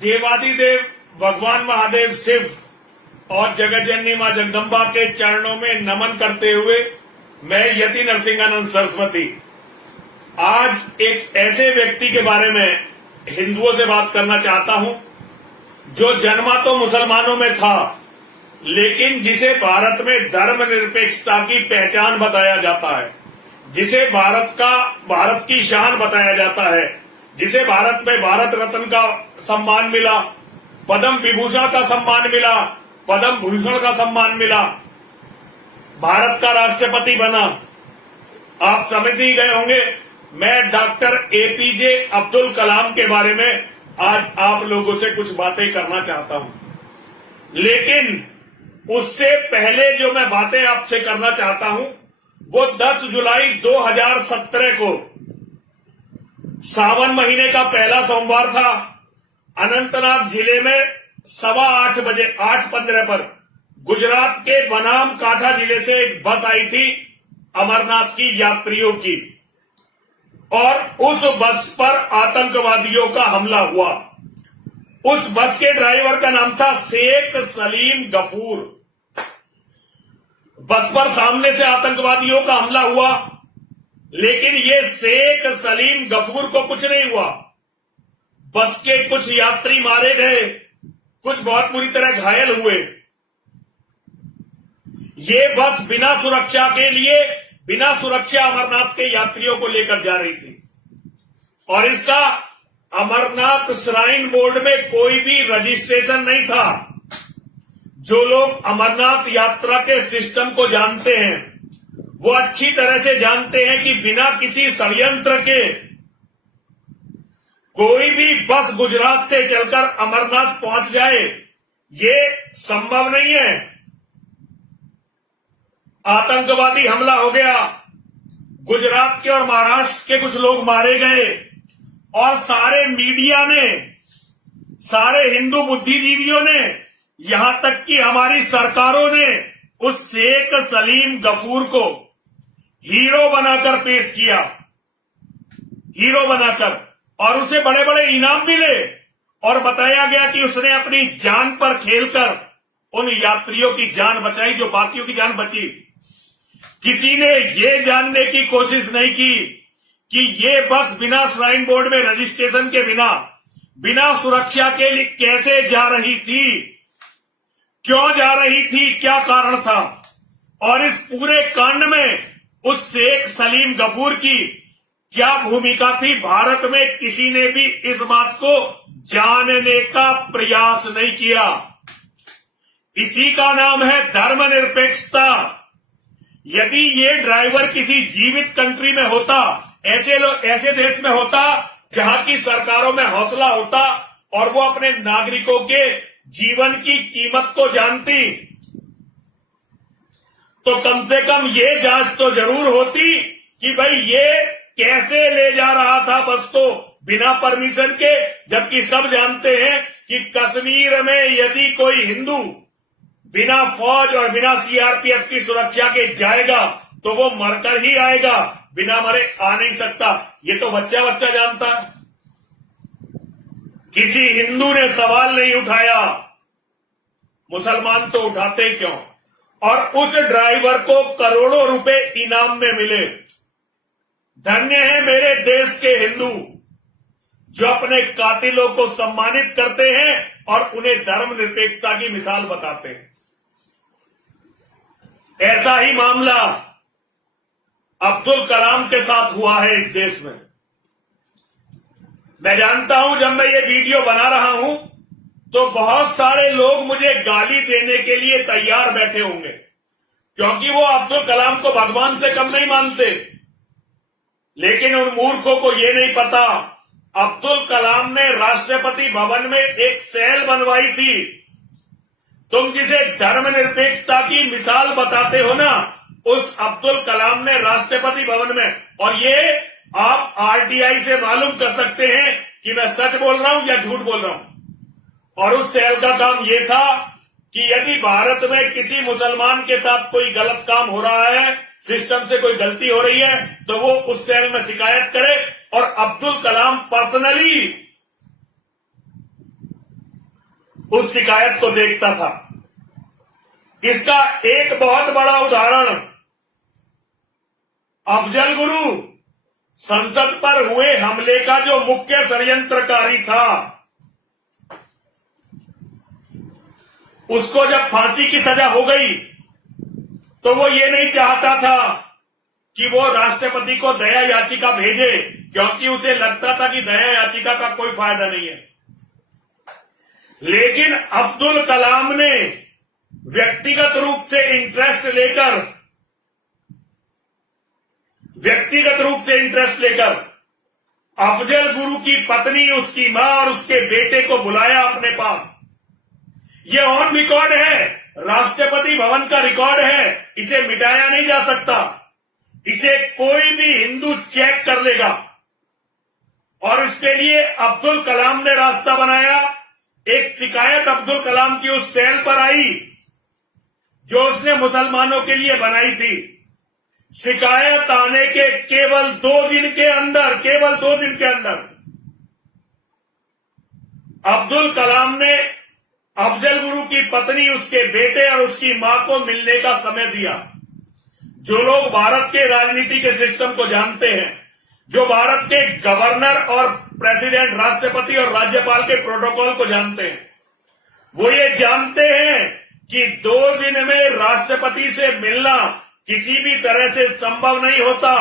देवादिदेव भगवान महादेव शिव और जगत जननी मां जगदम्बा के चरणों में नमन करते हुए मैं यति नरसिंहानंद सरस्वती आज एक ऐसे व्यक्ति के बारे में हिंदुओं से बात करना चाहता हूं जो जन्मा तो मुसलमानों में था, लेकिन जिसे भारत में धर्मनिरपेक्षता की पहचान बताया जाता है, जिसे भारत की शान बताया जाता है, जिसे भारत में भारत रत्न का सम्मान मिला, पद्म विभूषण का सम्मान मिला, पद्म भूषण का सम्मान मिला, भारत का राष्ट्रपति बना। आप समझ ही गए होंगे मैं डॉक्टर एपीजे अब्दुल कलाम के बारे में आज आप लोगों से कुछ बातें करना चाहता हूं, लेकिन उससे पहले जो मैं बातें आपसे करना चाहता हूं वो 10 जुलाई 2017 को सावन महीने का पहला सोमवार था। अनंतनाग जिले में 8:15 बजे 8:15 पर गुजरात के बनाम काठा जिले से एक बस आई थी अमरनाथ की यात्रियों की, और उस बस पर आतंकवादियों का हमला हुआ। उस बस के ड्राइवर का नाम था शेख सलीम गफूर। बस पर सामने से आतंकवादियों का हमला हुआ, लेकिन ये शेख सलीम गफूर को कुछ नहीं हुआ। बस के कुछ यात्री मारे गए, कुछ बहुत बुरी तरह घायल हुए। ये बस बिना सुरक्षा अमरनाथ के यात्रियों को लेकर जा रही थी, और इसका अमरनाथ श्राइन बोर्ड में कोई भी रजिस्ट्रेशन नहीं था। जो लोग अमरनाथ यात्रा के सिस्टम को जानते हैं वो अच्छी तरह से जानते हैं कि बिना किसी षड्यंत्र के कोई भी बस गुजरात से चलकर अमरनाथ पहुंच जाए, ये संभव नहीं है। आतंकवादी हमला हो गया, गुजरात के और महाराष्ट्र के कुछ लोग मारे गए, और सारे मीडिया ने, सारे हिंदू बुद्धिजीवियों ने, यहां तक कि हमारी सरकारों ने उस शेख सलीम गफूर को हीरो बनाकर पेश किया, हीरो बनाकर, और उसे बड़े बड़े इनाम मिले, और बताया गया कि उसने अपनी जान पर खेलकर उन यात्रियों की जान बचाई जो बाकियों की जान बची। किसी ने ये जानने की कोशिश नहीं की कि ये बस बिना श्राइन बोर्ड में रजिस्ट्रेशन के बिना सुरक्षा के लिए कैसे जा रही थी, क्यों जा रही थी, क्या कारण था, और इस पूरे कांड में उस शेख सलीम गफूर की क्या भूमिका थी। भारत में किसी ने भी इस बात को जानने का प्रयास नहीं किया। इसी का नाम है धर्मनिरपेक्षता। यदि ये ड्राइवर किसी जीवित कंट्री में होता, ऐसे देश में होता जहां की सरकारों में हौसला होता और वो अपने नागरिकों के जीवन की कीमत को जानती, तो कम से कम ये जांच तो जरूर होती कि भाई ये कैसे ले जा रहा था बस को बिना परमिशन के। जबकि सब जानते हैं कि कश्मीर में यदि कोई हिंदू बिना फौज और बिना सीआरपीएफ की सुरक्षा के जाएगा तो वो मरकर ही आएगा, बिना मरे आ नहीं सकता। ये तो बच्चा बच्चा जानता। किसी हिंदू ने सवाल नहीं उठाया, मुसलमान तो उठाते क्यों। और उस ड्राइवर को करोड़ों रुपए इनाम में मिले। धन्य है मेरे देश के हिंदू जो अपने कातिलों को सम्मानित करते हैं और उन्हें धर्मनिरपेक्षता की मिसाल बताते हैं। ऐसा ही मामला अब्दुल कलाम के साथ हुआ है इस देश में। मैं जानता हूं जब मैं ये वीडियो बना रहा हूं तो बहुत सारे लोग मुझे गाली देने के लिए तैयार बैठे होंगे, क्योंकि वो अब्दुल कलाम को भगवान से कम नहीं मानते। लेकिन उन मूर्खों को ये नहीं पता, अब्दुल कलाम ने राष्ट्रपति भवन में एक सेल बनवाई थी। तुम जिसे धर्मनिरपेक्षता की मिसाल बताते हो ना, उस अब्दुल कलाम ने राष्ट्रपति भवन में, और ये आप आरटीआई से मालूम कर सकते हैं कि मैं सच बोल रहा हूं या झूठ बोल रहा हूं। और उस सेल का काम यह था कि यदि भारत में किसी मुसलमान के साथ कोई गलत काम हो रहा है, सिस्टम से कोई गलती हो रही है, तो वो उस सेल में शिकायत करे और अब्दुल कलाम पर्सनली उस शिकायत को देखता था। इसका एक बहुत बड़ा उदाहरण अफजल गुरु संसद पर हुए हमले का जो मुख्य षड्यंत्रकारी था, उसको जब फांसी की सजा हो गई तो वो ये नहीं चाहता था कि वो राष्ट्रपति को दया याचिका भेजे, क्योंकि उसे लगता था कि दया याचिका का कोई फायदा नहीं है। लेकिन अब्दुल कलाम ने व्यक्तिगत रूप से इंटरेस्ट लेकर अफजल गुरु की पत्नी, उसकी मां और उसके बेटे को बुलाया अपने पास। यह ऑन रिकॉर्ड है, राष्ट्रपति भवन का रिकॉर्ड है, इसे मिटाया नहीं जा सकता। इसे कोई भी हिंदू चेक कर लेगा। और इसके लिए अब्दुल कलाम ने रास्ता बनाया। एक शिकायत अब्दुल कलाम की उस सेल पर आई जो उसने मुसलमानों के लिए बनाई थी। शिकायत आने के केवल 2 दिन के अंदर अब्दुल कलाम ने अफजल गुरु की पत्नी, उसके बेटे और उसकी मां को मिलने का समय दिया। जो लोग भारत के राजनीति के सिस्टम को जानते हैं, जो भारत के गवर्नर और प्रेसिडेंट, राष्ट्रपति और राज्यपाल के प्रोटोकॉल को जानते हैं, वो ये जानते हैं कि 2 दिन में राष्ट्रपति से मिलना किसी भी तरह से संभव नहीं होता।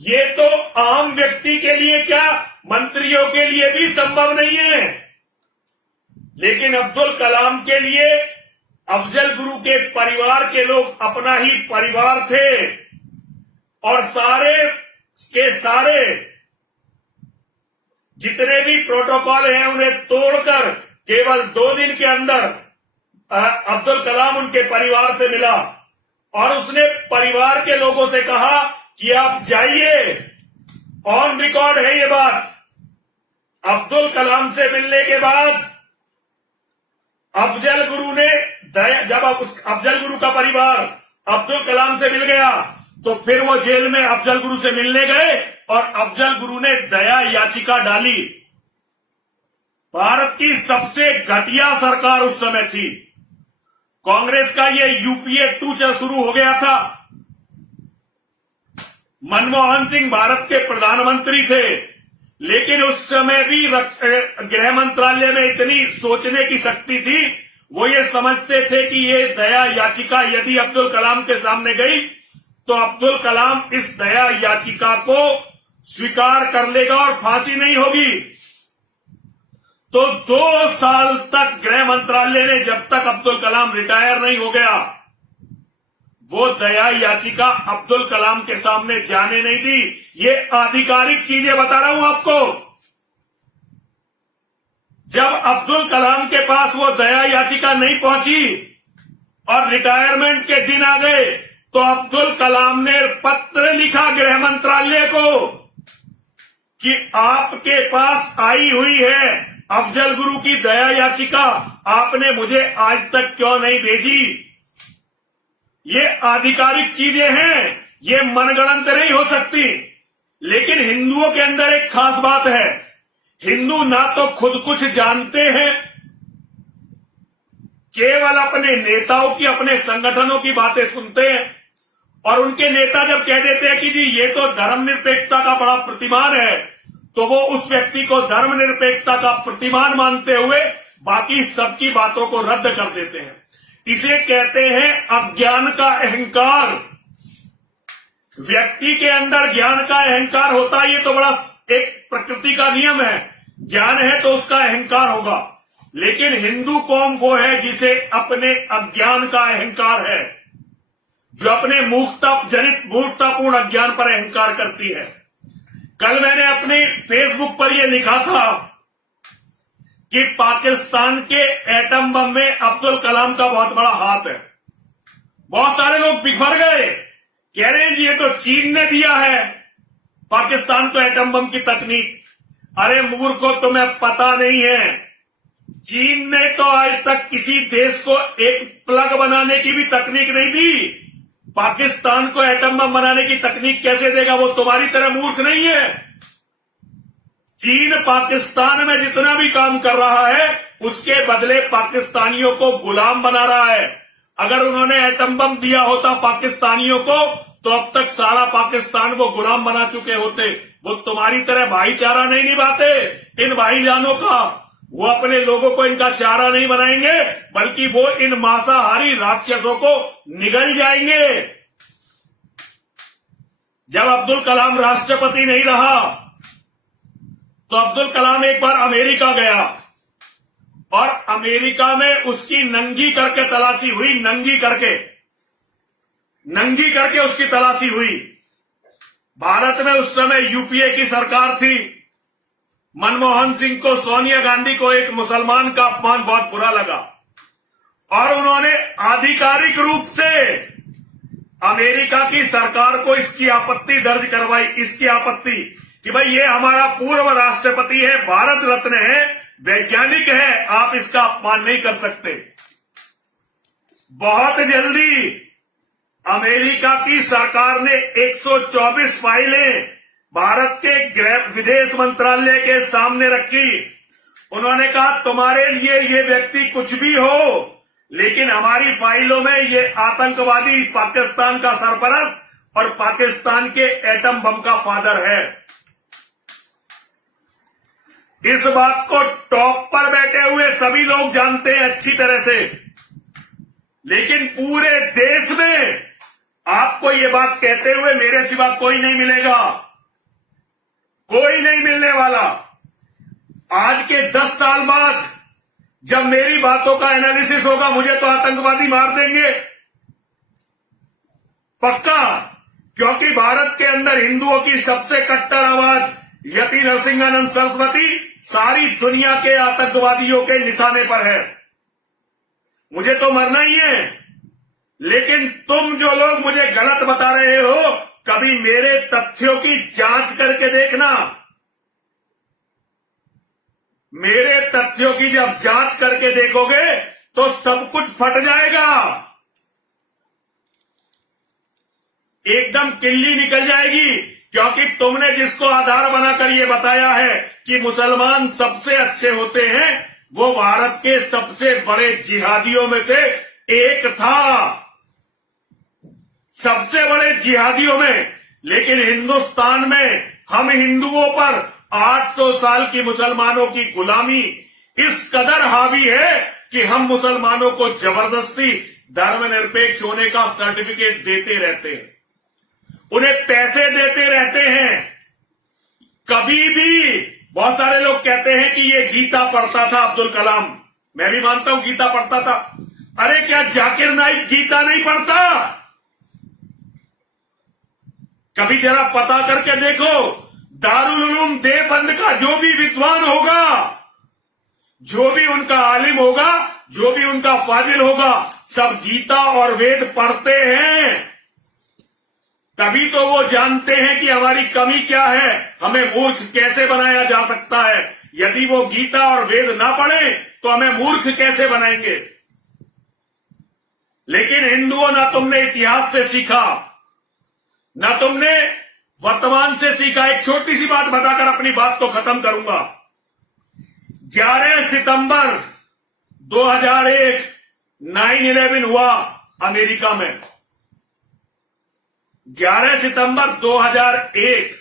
ये तो आम व्यक्ति के लिए क्या, मंत्रियों के लिए भी संभव नहीं है। लेकिन अब्दुल कलाम के लिए अफजल गुरु के परिवार के लोग अपना ही परिवार थे और सारे के सारे जितने भी प्रोटोकॉल हैं उन्हें तोड़कर केवल 2 दिन के अंदर अब्दुल कलाम उनके परिवार से मिला और उसने परिवार के लोगों से कहा कि आप जाइए। ऑन रिकॉर्ड है ये बात। अब्दुल कलाम से मिलने के बाद अफजल गुरु ने जब अफजल गुरु का परिवार अब्दुल कलाम से मिल गया तो फिर वो जेल में अफजल गुरु से मिलने गए और अफजल गुरु ने दया याचिका डाली। भारत की सबसे घटिया सरकार उस समय थी। कांग्रेस का ये यूपीए 2 शुरू हो गया था। मनमोहन सिंह भारत के प्रधानमंत्री थे, लेकिन उस समय भी गृह मंत्रालय में इतनी सोचने की शक्ति थी, वो ये समझते थे कि ये दया याचिका यदि अब्दुल कलाम के सामने गई तो अब्दुल कलाम इस दया याचिका को स्वीकार कर लेगा और फांसी नहीं होगी। तो 2 साल तक गृह मंत्रालय ने, जब तक अब्दुल कलाम रिटायर नहीं हो गया, वो दया याचिका अब्दुल कलाम के सामने जाने नहीं दी। ये आधिकारिक चीजें बता रहा हूं आपको। जब अब्दुल कलाम के पास वो दया याचिका नहीं पहुंची और रिटायरमेंट के दिन आ गए तो अब्दुल कलाम ने पत्र लिखा गृह मंत्रालय को कि आपके पास आई हुई है अफजल गुरु की दया याचिका, आपने मुझे आज तक क्यों नहीं भेजी। ये आधिकारिक चीजें हैं, ये मनगढ़ंत नहीं हो सकती। लेकिन हिंदुओं के अंदर एक खास बात है, हिंदू ना तो खुद कुछ जानते हैं, केवल अपने नेताओं की, अपने संगठनों की बातें सुनते हैं और उनके नेता जब कह देते हैं कि जी ये तो धर्मनिरपेक्षता का बड़ा प्रतिमान है, तो वो उस व्यक्ति को धर्मनिरपेक्षता का प्रतिमान मानते हुए बाकी सबकी बातों को रद्द कर देते हैं। इसे कहते हैं अज्ञान का अहंकार। व्यक्ति के अंदर ज्ञान का अहंकार होता है, ये तो बड़ा एक प्रकृति का नियम है। ज्ञान है तो उसका अहंकार होगा। लेकिन हिंदू कौम वो है जिसे अपने अज्ञान का अहंकार है, जो अपने मूर्खतापूर्ण अज्ञान पर अहंकार करती है। कल मैंने अपने फेसबुक पर यह लिखा था कि पाकिस्तान के एटम बम में अब्दुल कलाम का बहुत बड़ा हाथ है। बहुत सारे लोग बिखर गए, कह रहे हैं जी ये तो चीन ने दिया है पाकिस्तान को एटम बम की तकनीक। अरे मूर्खों, तुम्हें पता नहीं है, चीन ने तो आज तक किसी देश को एक प्लग बनाने की भी तकनीक नहीं दी। पाकिस्तान को एटम बम बनाने की तकनीक कैसे देगा? वो तुम्हारी तरह मूर्ख नहीं है। चीन पाकिस्तान में जितना भी काम कर रहा है उसके बदले पाकिस्तानियों को गुलाम बना रहा है। अगर उन्होंने एटम बम दिया होता पाकिस्तानियों को तो अब तक सारा पाकिस्तान वो गुलाम बना चुके होते। वो तुम्हारी तरह भाईचारा नहीं निभाते इन भाईजानों का। वो अपने लोगों को इनका चारा नहीं बनाएंगे, बल्कि वो इन मांसाहारी राक्षसों को निगल जाएंगे। जब अब्दुल कलाम राष्ट्रपति नहीं रहा तो अब्दुल कलाम एक बार अमेरिका गया और अमेरिका में उसकी नंगी करके तलाशी हुई। नंगी करके उसकी तलाशी हुई। भारत में उस समय यूपीए की सरकार थी। मनमोहन सिंह को, सोनिया गांधी को एक मुसलमान का अपमान बहुत बुरा लगा और उन्होंने आधिकारिक रूप से अमेरिका की सरकार को इसकी आपत्ति दर्ज करवाई। इसकी आपत्ति कि भाई ये हमारा पूर्व राष्ट्रपति है, भारत रत्न है, वैज्ञानिक है, आप इसका अपमान नहीं कर सकते। बहुत जल्दी अमेरिका की सरकार ने 124 फाइलें भारत के गृह विदेश मंत्रालय के सामने रखी। उन्होंने कहा तुम्हारे लिए ये व्यक्ति कुछ भी हो, लेकिन हमारी फाइलों में ये आतंकवादी पाकिस्तान का सरपरस्त और पाकिस्तान के एटम बम का फादर है। इस बात को टॉप पर बैठे हुए सभी लोग जानते हैं अच्छी तरह से, लेकिन पूरे देश में आपको ये बात कहते हुए मेरे सिवा कोई नहीं मिलेगा, कोई नहीं मिलने वाला। आज के 10 साल बाद जब मेरी बातों का एनालिसिस होगा, मुझे तो आतंकवादी मार देंगे पक्का, क्योंकि भारत के अंदर हिंदुओं की सबसे कट्टर आवाज यति नरसिंहानंद सरस्वती सारी दुनिया के आतंकवादियों के निशाने पर है। मुझे तो मरना ही है, लेकिन तुम जो लोग मुझे गलत बता रहे हो, कभी मेरे तथ्यों की जांच करके देखना। मेरे तथ्यों की जब जांच करके देखोगे तो सब कुछ फट जाएगा, एकदम किल्ली निकल जाएगी। क्योंकि तुमने जिसको आधार बनाकर ये बताया है कि मुसलमान सबसे अच्छे होते हैं, वो भारत के सबसे बड़े जिहादियों में से एक था, सबसे बड़े जिहादियों में। लेकिन हिंदुस्तान में हम हिंदुओं पर 800 साल की मुसलमानों की गुलामी इस कदर हावी है कि हम मुसलमानों को जबरदस्ती धर्मनिरपेक्ष होने का सर्टिफिकेट देते रहते हैं, उन्हें पैसे देते रहते हैं। कभी भी बहुत सारे लोग कहते हैं कि ये गीता पढ़ता था अब्दुल कलाम, मैं भी मानता हूं गीता पढ़ता था। अरे क्या जाकिर नाइक गीता नहीं पढ़ता? कभी जरा पता करके देखो, दारुल उलूम देवबंद का जो भी विद्वान होगा, जो भी उनका आलिम होगा, जो भी उनका फाजिल होगा, सब गीता और वेद पढ़ते हैं। तभी तो वो जानते हैं कि हमारी कमी क्या है, हमें मूर्ख कैसे बनाया जा सकता है। यदि वो गीता और वेद ना पढ़े तो हमें मूर्ख कैसे बनाएंगे। लेकिन हिंदुओं, ना तुमने इतिहास से सीखा, ना तुमने वर्तमान से सीखा। एक छोटी सी बात बताकर अपनी बात को खत्म करूंगा। 11 सितंबर 2001 9/11 हुआ अमेरिका में। 11 सितंबर 2001।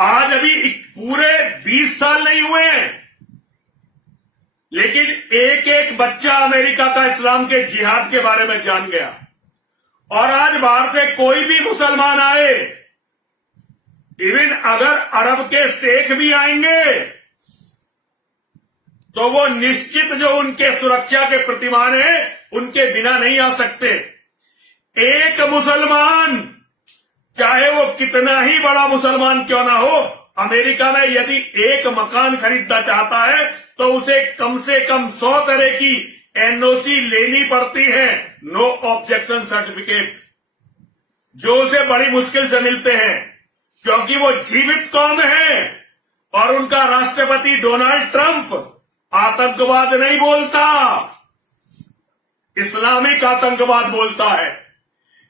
आज अभी पूरे 20 साल नहीं हुए हैं, लेकिन एक एक बच्चा अमेरिका का इस्लाम के जिहाद के बारे में जान गया। और आज बाहर से कोई भी मुसलमान आए, इवन अगर अरब के शेख भी आएंगे, तो वो निश्चित जो उनके सुरक्षा के प्रतिमान है, उनके बिना नहीं आ सकते। एक मुसलमान, चाहे वो कितना ही बड़ा मुसलमान क्यों ना हो, अमेरिका में यदि एक मकान खरीदना चाहता है तो उसे कम से कम 100 तरह की एनओसी लेनी पड़ती है, नो ऑब्जेक्शन सर्टिफिकेट, जो उसे बड़ी मुश्किल से मिलते हैं, क्योंकि वो जीवित कौम है और उनका राष्ट्रपति डोनाल्ड ट्रंप आतंकवाद नहीं बोलता, इस्लामिक आतंकवाद बोलता है।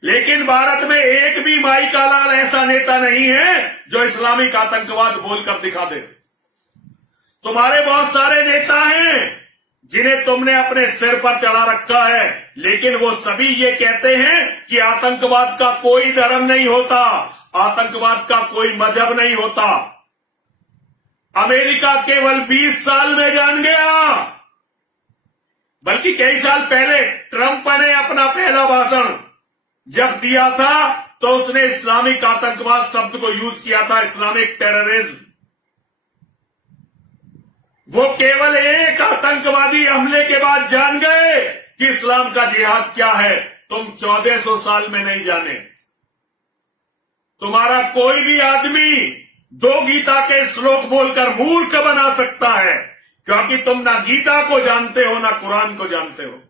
लेकिन भारत में एक भी माई का लाल ऐसा नेता नहीं है जो इस्लामिक आतंकवाद बोलकर दिखा दे। तुम्हारे बहुत सारे नेता हैं जिन्हें तुमने अपने सिर पर चढ़ा रखा है, लेकिन वो सभी ये कहते हैं कि आतंकवाद का कोई धर्म नहीं होता, आतंकवाद का कोई मजहब नहीं होता। अमेरिका केवल 20 साल में जान गया, बल्कि कई साल पहले ट्रंप ने अपना पहला भाषण जब दिया था तो उसने इस्लामिक आतंकवाद शब्द को यूज किया था, इस्लामिक टेररिज्म। वो केवल एक आतंकवादी हमले के बाद जान गए कि इस्लाम का जिहाद क्या है। तुम 1400 साल में नहीं जाने। तुम्हारा कोई भी आदमी 2 गीता के श्लोक बोलकर मूर्ख बना सकता है, क्योंकि तुम ना गीता को जानते हो ना कुरान को जानते हो।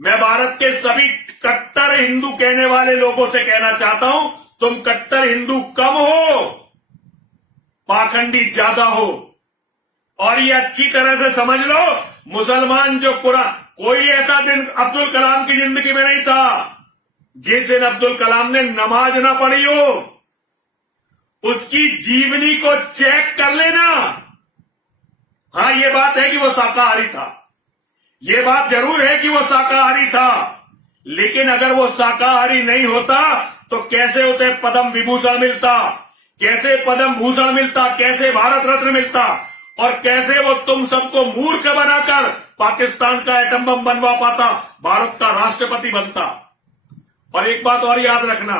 मैं भारत के सभी कट्टर हिंदू कहने वाले लोगों से कहना चाहता हूं, तुम कट्टर हिंदू कम हो, पाखंडी ज्यादा हो। और ये अच्छी तरह से समझ लो, मुसलमान जो कुरान, कोई ऐसा दिन अब्दुल कलाम की जिंदगी में नहीं था जिस दिन अब्दुल कलाम ने नमाज ना पढ़ी हो। उसकी जीवनी को चेक कर लेना। हाँ, ये बात है कि वो शाकाहारी था, ये बात जरूर है कि वो शाकाहारी था, लेकिन अगर वो शाकाहारी नहीं होता तो कैसे उसे पद्म विभूषण मिलता, कैसे पद्म भूषण मिलता, कैसे भारत रत्न मिलता, और कैसे वो तुम सबको मूर्ख बनाकर पाकिस्तान का एटम बम बनवा पाता, भारत का राष्ट्रपति बनता। और एक बात और याद रखना,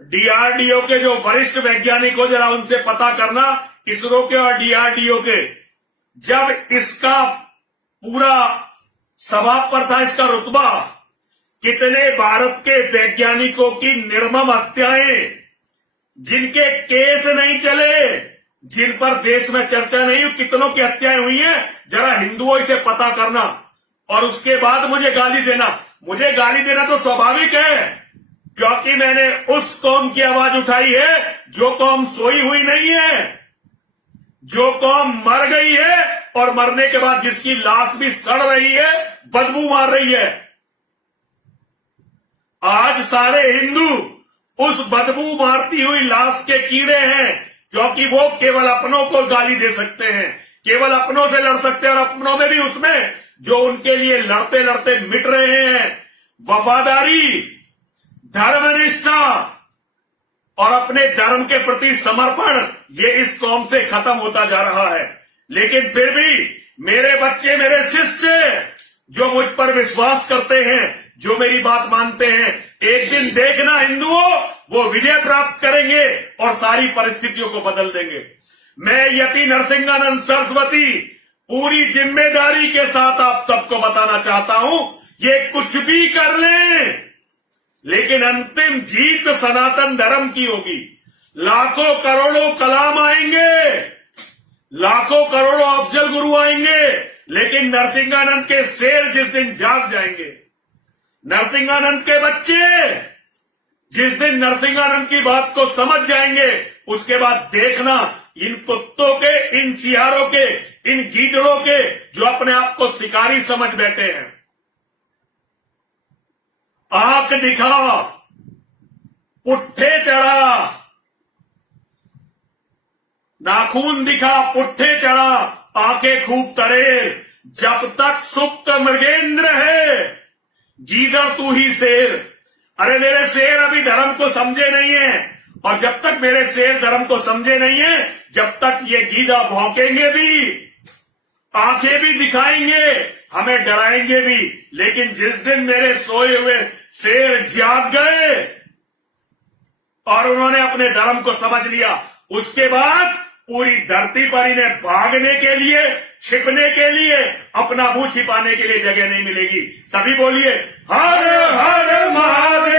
डीआरडीओ के जो वरिष्ठ वैज्ञानिक हो, जरा उनसे पता करना, इसरो के और डीआरडीओ के, जब इसका पूरा सभा पर था इसका रुतबा, कितने भारत के वैज्ञानिकों की निर्मम हत्याएं, जिनके केस नहीं चले, जिन पर देश में चर्चा नहीं हुई, कितनों की हत्याएं हुई हैं, जरा हिंदुओं से पता करना। और उसके बाद मुझे गाली देना। मुझे गाली देना तो स्वाभाविक है, क्योंकि मैंने उस कौम की आवाज उठाई है जो कौम सोई हुई नहीं है, जो कौम मर गई है और मरने के बाद जिसकी लाश भी सड़ रही है, बदबू मार रही है। आज सारे हिंदू उस बदबू मारती हुई लाश के कीड़े हैं, क्योंकि वो केवल अपनों को गाली दे सकते हैं, केवल अपनों से लड़ सकते हैं, और अपनों में भी उसमें जो उनके लिए लड़ते लड़ते मिट रहे हैं। वफादारी, धर्मनिष्ठा और अपने धर्म के प्रति समर्पण, ये इस कौम से खत्म होता जा रहा है। लेकिन फिर भी मेरे बच्चे, मेरे शिष्य जो मुझ पर विश्वास करते हैं, जो मेरी बात मानते हैं, एक दिन देखना हिंदुओं, वो विजय प्राप्त करेंगे और सारी परिस्थितियों को बदल देंगे। मैं यति नरसिंहानंद सरस्वती पूरी जिम्मेदारी के साथ आप सबको बताना चाहता हूं, ये कुछ भी कर लें, लेकिन अंतिम जीत सनातन धर्म की होगी। लाखों करोड़ों कलाम आएंगे, लाखों करोड़ों अफजल गुरु आएंगे, लेकिन नरसिंहानंद के शेर जिस दिन जाग जाएंगे, नरसिंहानंद के बच्चे जिस दिन नरसिंहानंद की बात को समझ जाएंगे, उसके बाद देखना इन कुत्तों के, इन सियारों के, इन गीदड़ों के, जो अपने आप को शिकारी समझ बैठे हैं, आंख दिखा, पुट्ठे चढ़ा, नाखून दिखा, पुट्ठे चढ़ा, आंखें खूब तरे, जब तक सुप्त मृगेंद्र है, गीदड़ तू ही शेर। अरे मेरे शेर अभी धर्म को समझे नहीं है, और जब तक मेरे शेर धर्म को समझे नहीं है, जब तक ये गीदड़ भौंकेंगे भी, आंखें भी दिखाएंगे, हमें डराएंगे भी, लेकिन जिस दिन मेरे सोए हुए शेर जाग गए और उन्होंने अपने धर्म को समझ लिया, उसके बाद पूरी धरती पर इन्हें भागने के लिए, छिपने के लिए, अपना मुंह छिपाने के लिए जगह नहीं मिलेगी। सभी बोलिए हर हर महादेव।